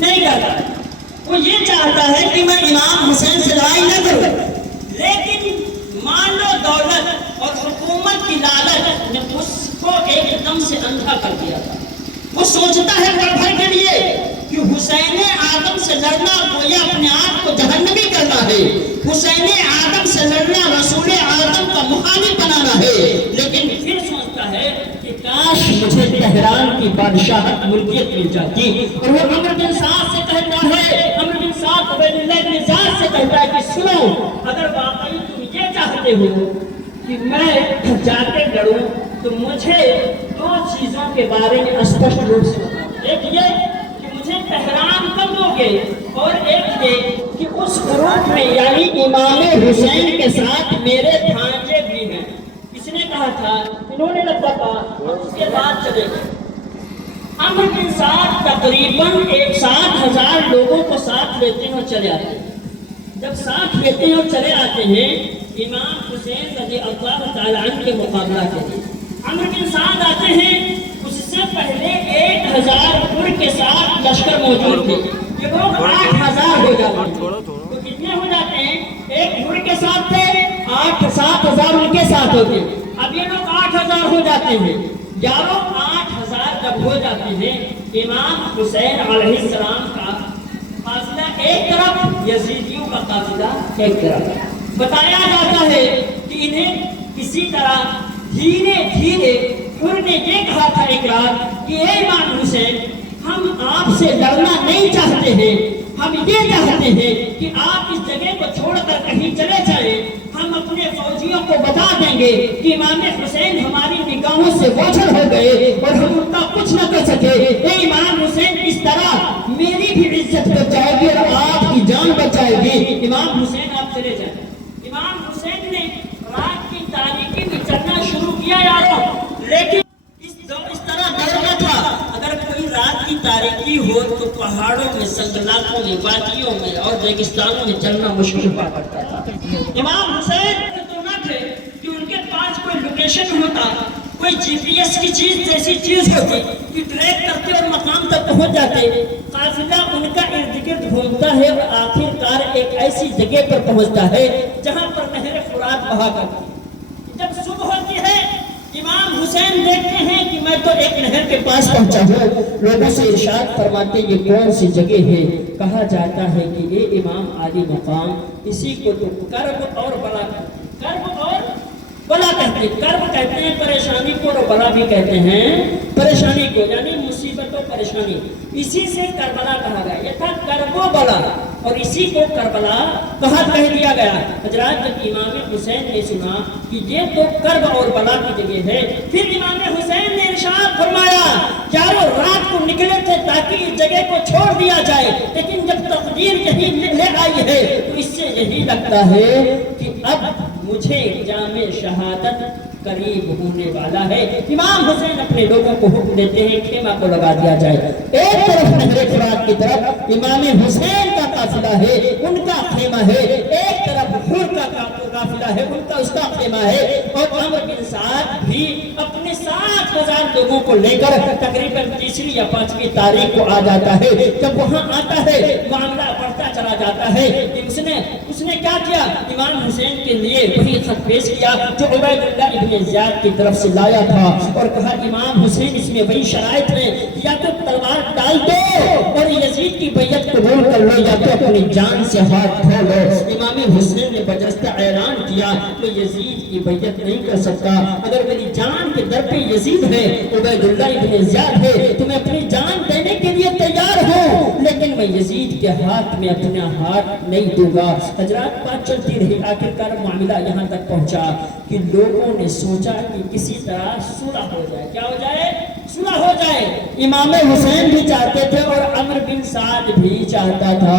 نہیں کرتا ہے، وہ یہ چاہتا ہے کہ میں امام حسین سے لڑائی نہ کروں، لیکن مان لو دولت اور حکومت کی لالچ نے اس کو ایک دم سے اندھا کر دیا تھا۔ وہ سوچتا ہے پل بھر کے لیے کہ حسین آدم سے لڑنا گویا اپنے آپ کو جہنمی کرنا ہے، حسین آدم سے لڑنا رسول آدم کا مخالف بنانا ہے، لیکن پھر سوچتا ہے کہ کاش مجھے تہران کی بادشاہت ملکیت مل جاتی، اور وہ عمرو بن سعد سے کہتا ہے، عمرو بن سعد عبید اللہ بن زیاد سے کہتا ہے کہ سنو، اگر واقعی تم یہ چاہتے ہو کہ میں جا کے لڑوں تو مجھے دو چیزوں کے بارے میں اسپشٹ روپ سے بتاؤ، ایک یہ کہ مجھے تہران کب دو گے، اور ایک یہ کہ اس گروپ میں یعنی امام حسین کے ساتھ میرے بھانجے بھی ہیں۔ اس نے کہا تھا، انہوں نے لگا کہا، اس کے بعد چلے گئے۔ عمرو بن سعد تقریباً 60,000 لوگوں کو ساتھ لیتے ہیں اور چلے آتے ہیں۔ جب ساتھ لیتے ہیں اور چلے آتے ہیں امام حسین رضی اللہ تعالیٰ عنہ کے مقابلہ کے لیے، عمرو بن سعد آتے ہیں، اس سے پہلے 1,000 پر کے ساتھ لشکر موجود تھے، یہ لوگ 8,000 ہو جاتے ہیں۔ تو کتنے ہو جاتے ہیں؟ ایک پر کے ساتھ تھے، 7,000 ان کے ساتھ ہوتے ہیں، اب یہ لوگ 8,000 ہو جاتے ہیں۔ یارو 8,000 جب ہو جاتے ہیں، امام حسین علیہ السلام کا قافلہ ایک طرف، یزیدیوں کا قافلہ ایک طرف۔ بتایا جاتا ہے کہ انہیں کسی طرح دھیرے دھیرے پھر نے یہ کہا تھا ایک رات کہ اے امام حسین، ہم آپ سے لڑنا نہیں چاہتے ہیں، ہم یہ چاہتے ہیں کہ آپ اس جگہ کو چھوڑ کر کہیں چلے جائیں، ہم اپنے فوجیوں کو بتا دیں گے کہ امام حسین ہماری نگاہوں سے اوجھل ہو گئے اور ہم ان کا کچھ نہ کر سکے، اے امام حسین اس طرح میری بھی عزت بچ جائے گی اور آپ کی جان بچ جائے گی، امام حسین آپ چلے جائیں۔ امام حسین نے رات کی تاریکی میں چلنا شروع کیا یارو، لیکن اس طرح ڈرنا تھا، اگر کوئی رات کی تاریکی ہو تو پہاڑوں میں، سنگلاخوں میں، وادیوں میں اور ریگستانوں میں چلنا مشکل ہوا کرتا تھا۔ امام حسین تو نہ تھے کہ ان کے پاس کوئی لوکیشن ہوتا، کوئی جی پی ایس کی چیز جیسی چیز ہوتی کہ ٹریک کرتے اور مقام تک پہنچ جاتے، قافلہ ان کا ارد گرد گھومتا ہے اور آخر کار ایک ایسی جگہ پر پہنچتا ہے جہاں پر نہر فرات بہا کرتی۔ جب صبح ہوتی ہے امام حسین دیکھتے ہیں کہ میں تو ایک نہر کے پاس پہنچا ہوں، لوگوں سے ارشاد فرماتے یہ کون سی جگہ ہے؟ کہا جاتا ہے کہ یہ امام عالی مقام، اسی کو تو کرب اور بلا کہتے ہیں، کرب اور بلا کہتے ہیں۔ کرب کہتے ہیں پریشانی کو اور بلا بھی کہتے ہیں پریشانی کو، یعنی مصیبت و پریشانی، اسی سے کربلا کہا گیا، یہ تھا کرب و بلا اور اسی کو کربلا کہہ دیا گیا۔ حضرات جب امام حسین نے سنا کہ یہ تو کرب اور بلا کی جگہ ہے، پھر امام حسین نے ارشاد فرمایا یارو رات کو نکلے تھے تاکہ اس جگہ کو چھوڑ دیا جائے، لیکن جب تقدیر یہی لے آئی ہے تو اس سے یہی لگتا ہے کہ اب مجھے جام شہادت قریب ہونے والا ہے۔ امام حسین اپنے لوگوں کو حکم دیتے ہیں خیمہ کو لگا دیا جائے، ایک طرف نہر فرات کی طرف امام حسین کا قافلہ ہے، ان کا خیمہ ہے، ایک طرف حر کا قافلہ ہے، ان کا اس کا خیمہ ہے، اور عمرو بن سعد بھی اپنے 7,000 لوگوں کو لے کر تقریباً 3 یا 5 تاریخ کو آ جاتا ہے۔ جب وہاں آتا ہے معاملہ بڑھتا چلا جاتا ہے کہ اس نے کیا کیا؟ امام حسین کے لیے وہی خط پیش کیا جو عبید اللہ ابن زیاد کی طرف سے لایا تھا، اور کہا امام حسین اس میں وہی شرائط ہے، یا تو تلوار ڈال دو اور یزید کی بیعت قبول کر لو، یا تو اپنی جان سے ہاتھ دھو لو۔ امام حسین نے بجرستہ اعلان کیا میں یزید کی بیعت نہیں کر سکتا، اگر میری جان کے در پہ یزید ہے، عبید اللہ ابن زیاد ہے، تو میں اپنی جان دینے کے لیے تیار ہوں، لیکن میں یزید کے ہاتھ میں اپنا ہاتھ نہیں دوں گا۔ حضرات بات چلتی رہی، آخرکار معاملہ یہاں تک پہنچا کہ لوگوں نے سوچا کہ کسی طرح صلح ہو جائے، کیا ہو جائے؟ صلح ہو جائے۔ امام حسین بھی چاہتے تھے اور عمرو بن سعد بھی چاہتا تھا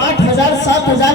8000 7000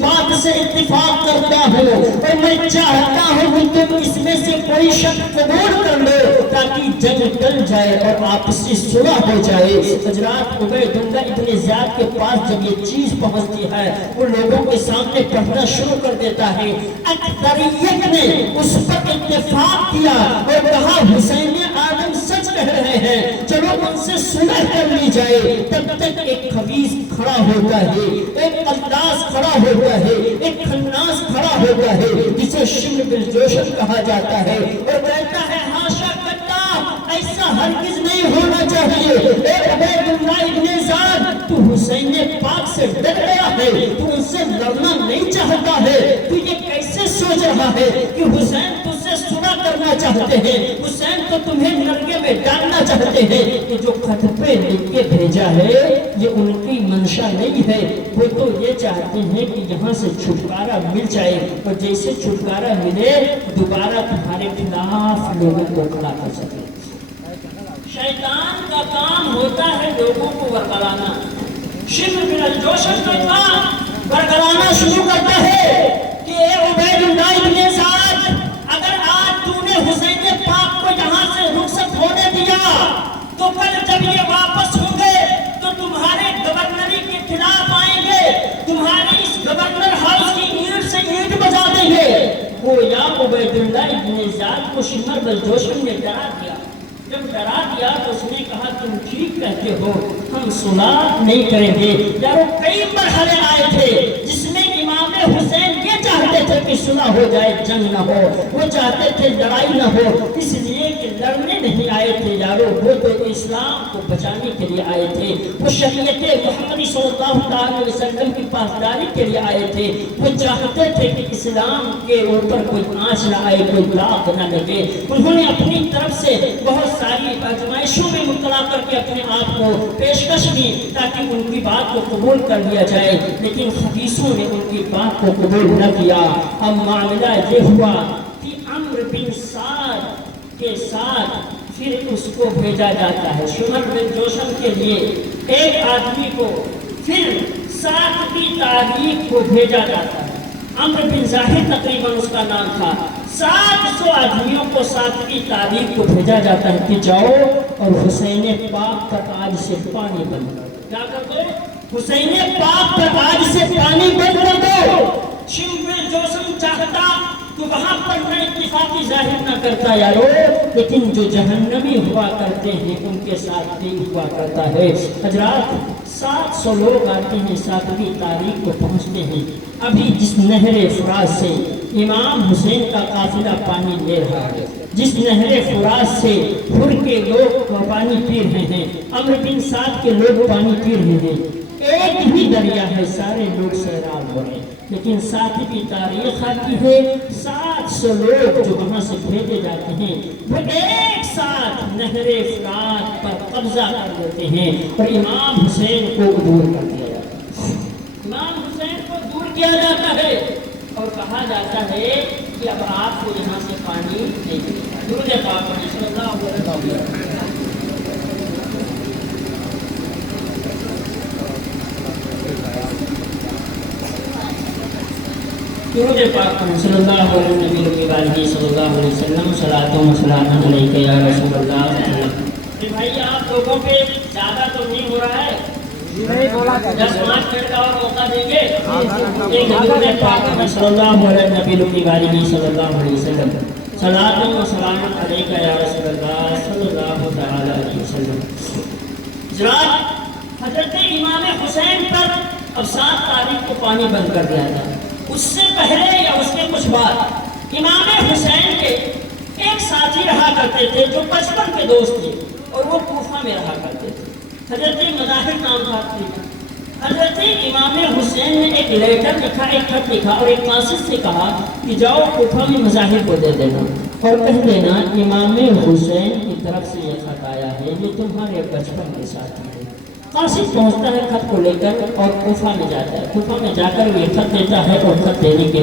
بات سے اتفاق کرتا ہوں اور میں چاہتا ہوں کہ تم اس میں سے کوئی شک قبول کر لو تاکہ جنگ ٹل جائے اور آپسی صلح ہو جائے۔ حضرات عبید اللہ ابن زیاد کے پاس جب یہ چیز پہنچتی ہے وہ لوگوں کے سامنے پڑھنا شروع کر دیتا ہے۔ اکثریت نے اس پر اتفاق کیا اور کہا حسین آدم سچ کہہ رہے ہیں، چلو ان سے صلح کر لی جائے۔ تب تک ایک خبیث کھڑا ہوتا ہے، ایک قلاص کھڑا ہوتا ہے، ایک خناس کھڑا ہوتا ہے جسے شمر بن جوشن کہا جاتا ہے اور کہتا ہے حاشا کلّہ، ایسا ہرگز نہیں ہونا چاہیے۔ اے عبید اللہ ابن زیاد، تو حسین پاک سے ڈر گیا ہے، تو ان سے لڑنا نہیں چاہتا ہے، تو یہ کیسے سوچ رہا ہے کہ حسین تجھ سے صلح کرنا چاہتے ہیں، حسین تو تمہیں نرگے میں ڈالنا چاہتے ہیں۔ یہ جو خط پہ لکھ کے بھیجا ہے یہ ان کی منشا نہیں ہے، وہ تو یہ چاہتے ہیں کہ یہاں سے چھٹکارا مل جائے اور جیسے چھٹکارا ملے دوبارہ تمہارے خلاف لوگوں کو کھڑا کر سکے۔ شیطان کا کام ہوتا ہے لوگوں کو ورگلانا۔ شمر بن الجوشن کا کام ورگلانا شروع کرتا ہے کہ اے عبید اللہ ابن زیاد، اگر آج تو نے حسین پاک کو یہاں سے رخصت ہونے دیا تو کل جب یہ واپس ہوں گے تو تمہارے گورنری کے خلاف آئیں گے، تمہارے اس گورنر ہاؤس کی اینٹ سے اینٹ بجا دیں گے۔ وہ یا عبید اللہ ابن زیاد کو شمر بن الجوشن نے ڈرا دیا۔ جب ڈرا دیا تو اس نے کہا تم ٹھیک کہتے ہو، ہم صلح نہیں کریں گے۔ یارو کئی مرحلے آئے تھے جس میں امام حسین یہ چاہتے تھے کہ صلح ہو جائے، جنگ نہ ہو، وہ چاہتے تھے لڑائی نہ ہو، اس لیے کہ لڑنے نہیں آئے تھے یارو، وہ تو اسلام کو بچانے کے لیے آئے تھے، وہ شریعت محمدی صلی اللہ علیہ وسلم کی پاسداری کے لیے آئے تھے، وہ چاہتے تھے کہ اسلام کے اوپر کوئی آنچ نہ آئے، کوئی داغ نہ لگے۔ انہوں نے اپنی طرف سے بہت ساری آزمائشوں میں مبتلا کر کے اپنے آپ کو پیشکش کی تاکہ ان کی بات کو قبول کر لیا جائے، لیکن خبیثوں نے ان کی بات کو قبول نہ کیا۔ اب معاملہ یہ ہوا کہ عمرو بن سعد کے ساتھ پھر اس کو بھیجا جاتا ہے شمر بن جوشن کے لیے ایک آدمی کو، پھر 7ویں تاریخ کو بھیجا جاتا ہے۔ عمرو بن زاہد تقریباً اس کا نام تھا۔ 700 آدمیوں کو 7ویں تاریخ کو بھیجا جاتا ہے کہ جاؤ اور حسین پاک پر آج سے پانی بند کر دو۔ کیا کر دو؟ حسین پاک پر آج سے پانی بند کر دو۔ شمر بن جوشن چاہتا تو وہاں پر میں اتفاقی ظاہر نہ کرتا یارو، لیکن جو جہنمی ہوا کرتے ہیں ان کے ساتھ بھی ہوا کرتا ہے۔ حضرات 700 لوگ آتے ہیں، 7ویں تاریخ کو پہنچتے ہیں۔ ابھی جس نہر فرات سے امام حسین کا قافلہ پانی لے رہا ہے، جس نہر فرات سے ہر کے لوگ پانی پی رہے ہیں، عمرو بن سعد کے لوگ پانی پی رہے ہیں، ایک ہی دریا ہے، سارے لوگ سیراب ہو رہے ہیں، لیکن 7ویں تاریخ آتی ہے 700 لوگ جو وہاں سے بھیجے جاتے ہیں وہ ایک ساتھ نہر فرات پر قبضہ کر لیتے ہیں اور امام حسین کو دور کر دیا جاتا ہے۔ امام حسین کو دور کیا جاتا ہے اور کہا جاتا ہے کہ اب آپ کو یہاں سے پانی نہیں ملے گا۔ درود پاک پڑھیں صلی اللہ علیہ وسلم۔ درود پاک پڑھیں صلی اللہ علیہ نبی صلی اللہ علیہ وسلم۔ صلاۃ و سلام علیک یا رسول اللہ۔ بھائی آپ لوگوں پہ زیادہ تو نہیں ہو رہا ہے، 10-5 منٹ کا اور موقع دیں گے۔ ایک درود پاک پڑھیں صلی اللہ علیہ نبی صلی اللہ علیہ وسلم۔ صلاۃ و سلام علیک یا رسول اللہ صلی اللہ علیہ وسلم۔ حضرات حضرت امام حسین پر اب 7 تاریخ کو پانی بند کر دیا تھا۔ اس سے پہلے یا اس کے کچھ بعد امام حسین کے ایک ساتھی رہا کرتے تھے جو بچپن کے دوست تھے اور وہ کوفہ میں رہا کرتے تھے، حضرت مظاہر نام تھا۔ حضرت امام حسین نے ایک لیٹر لکھا، ایک خط لکھا اور ایک قاصد سے کہا کہ جاؤ کوفہ میں مظاہر کو دے دینا اور کہہ دینا امام حسین کی طرف سے یہ خط آیا ہے، یہ تمہارے بچپن کے ساتھی ہے۔ قاصد پہنچتا ہے خط کو لے کر اور کوفہ میں جاتا ہے، کوفہ میں جا کر وہ یہ خط دیتا ہے اور خط دینے کے